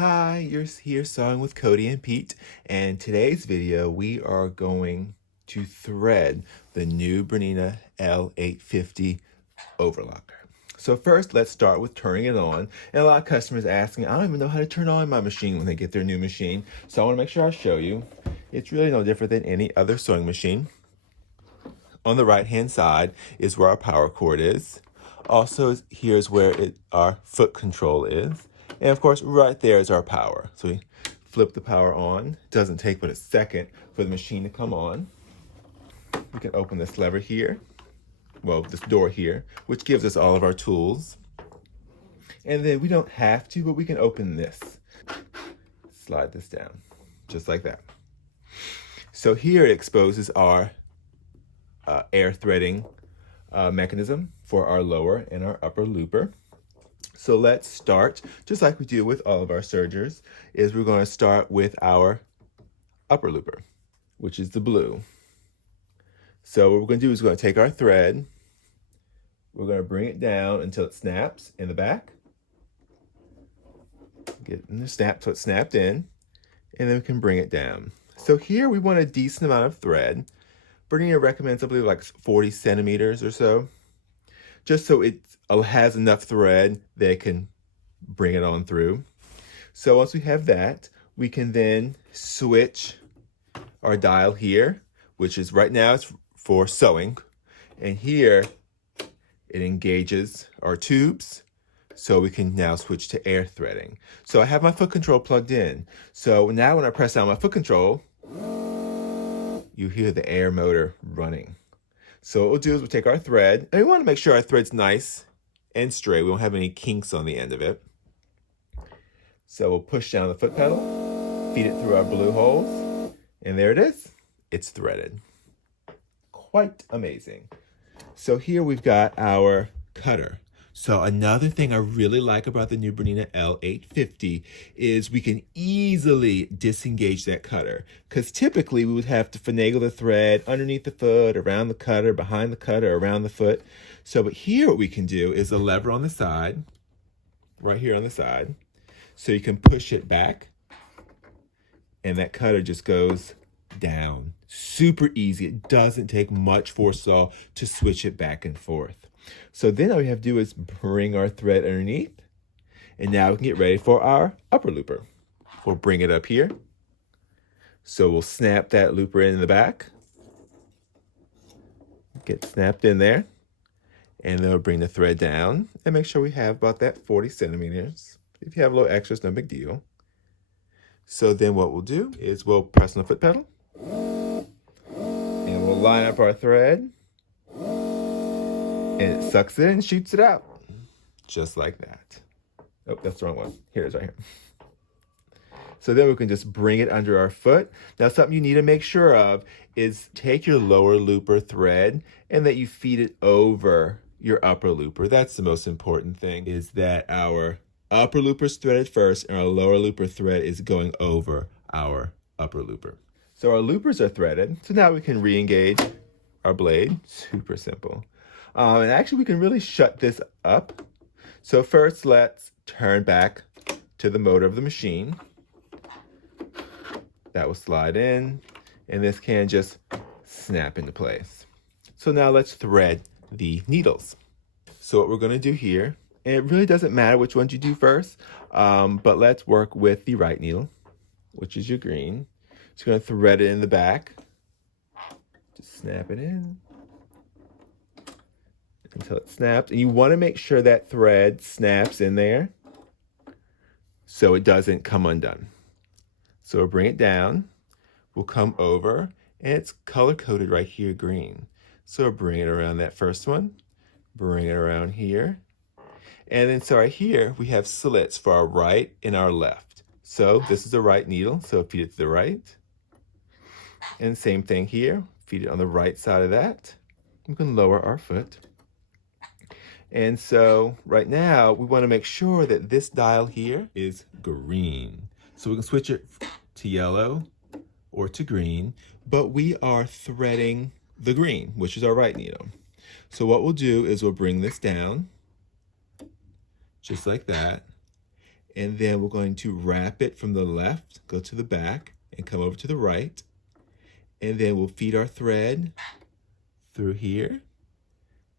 Hi, you're here sewing with Cody and Pete, and today's video we are going to thread the new BERNINA L850 Overlocker. So first, let's start with turning it on. And a lot of customers asking, I don't even know how to turn on my machine when they get their new machine. So I want to make sure I show you. It's really no different than any other sewing machine. On the right-hand side is where our power cord is. Also, here's where our foot control is. And of course, right there is our power. So we flip the power on. It doesn't take but a second for the machine to come on. We can open this lever here. Well, this door here, which gives us all of our tools. And then we don't have to, but we can open this. Slide this down, just like that. So here it exposes our air threading mechanism for our lower and our upper looper. So let's start, just like we do with all of our sergers, is we're going to start with our upper looper, which is the blue. So what we're going to do is we're going to take our thread, we're going to bring it down until it snaps in the back. Get in the snap so it's snapped in, and then we can bring it down. So here we want a decent amount of thread. BERNINA recommends, I believe, like 40 centimeters or so, just so it has enough thread that it can bring it on through. So once we have that, we can then switch our dial here, which is right now it's for sewing, and here it engages our tubes, so we can now switch to air threading. So I have my foot control plugged in. So now when I press down my foot control, you hear the air motor running. So what we'll do is we'll take our thread, and we want to make sure our thread's nice and straight. We don't have any kinks on the end of it. So we'll push down the foot pedal, feed it through our blue holes, and there it is. It's threaded. Quite amazing. So here we've got our cutter. So another thing I really like about the new BERNINA L850 is we can easily disengage that cutter, because typically we would have to finagle the thread underneath the foot, around the cutter, behind the cutter, around the foot. So but here what we can do is a lever on the side, right here on the side, so you can push it back and that cutter just goes down. Super easy. It doesn't take much force at all to switch it back and forth. So then all we have to do is bring our thread underneath, and now we can get ready for our upper looper. We'll bring it up here. So we'll snap that looper in the back. Get snapped in there. And then we'll bring the thread down and make sure we have about that 40 centimeters. If you have a little extra, it's no big deal. So then what we'll do is we'll press on the foot pedal, and we'll line up our thread, and it sucks it in and shoots it out. Just like that. Oh, that's the wrong one. Here it is right here. So then we can just bring it under our foot. Now something you need to make sure of is take your lower looper thread and that you feed it over your upper looper. That's the most important thing, is that our upper looper is threaded first and our lower looper thread is going over our upper looper. So our loopers are threaded. So now we can re-engage our blade. Super simple. And actually we can really shut this up. So first let's turn back to the motor of the machine. That will slide in, and this can just snap into place. So now let's thread the needles. So what we're going to do here, and it really doesn't matter which ones you do first, but let's work with the right needle, which is your green. Just going to thread it in the back. Just snap it in until it snaps. And you want to make sure that thread snaps in there so it doesn't come undone. So we'll bring it down, we'll come over, and it's color-coded right here, green. So we'll bring it around that first one, bring it around here. And then so right here, we have slits for our right and our left. So this is the right needle, so feed it to the right. And same thing here, feed it on the right side of that. We can lower our foot. And so right now, we want to make sure that this dial here is green. So we can switch it to yellow or to green, but we are threading the green, which is our right needle. So what we'll do is we'll bring this down, just like that, And then we're going to wrap it from the left, go to the back, and come over to the right. And then we'll feed our thread through here.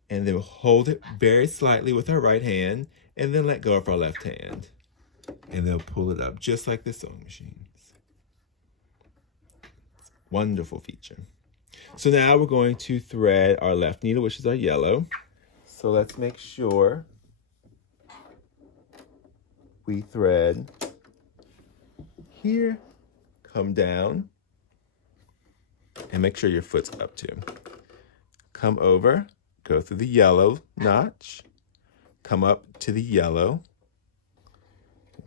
And then we'll hold it very slightly with our right hand, and then let go of our left hand. And then pull it up just like the sewing machines. Wonderful feature. So now we're going to thread our left needle, which is our yellow. So let's make sure we thread here, come down, and make sure your foot's up too. Come over, go through the yellow notch, come up to the yellow,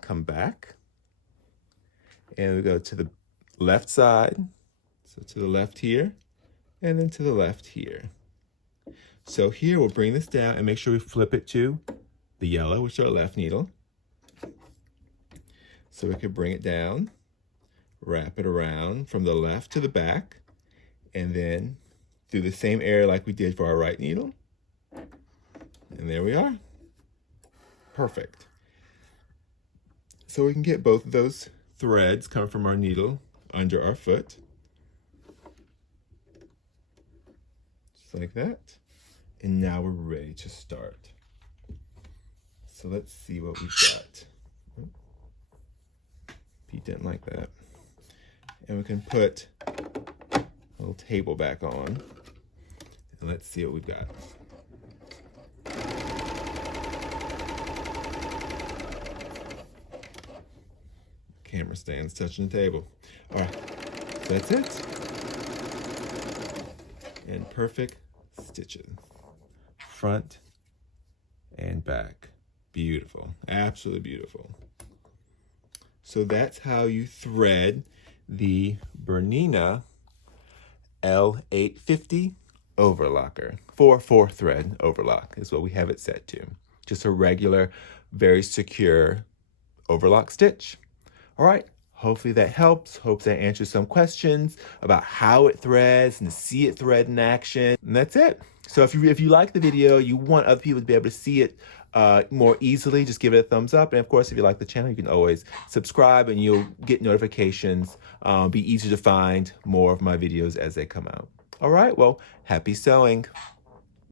come back, and we go to the left side, so to the left here, and then to the left here. So here we'll bring this down and make sure we flip it to the yellow, which is our left needle. So we can bring it down, wrap it around from the left to the back, and then through the same area like we did for our right needle. And there we are. Perfect. So we can get both of those threads coming from our needle under our foot. Just like that. And now we're ready to start. So let's see what we've got. Pete didn't like that. And we can put a little table back on. And let's see what we've got. Camera stands touching the table. All right, so that's it. And perfect stitches. Front and back. Beautiful, absolutely beautiful. So that's how you thread the BERNINA L850 Overlocker. 4 thread overlock is what we have it set to. Just a regular, very secure overlock stitch. All right, hopefully that helps. Hope that answers some questions about how it threads and to see it thread in action. And that's it. So if you like the video, you want other people to be able to see it more easily, just give it a thumbs up. And of course, if you like the channel, you can always subscribe and you'll get notifications. Be easy to find more of my videos as they come out. All right, well, happy sewing.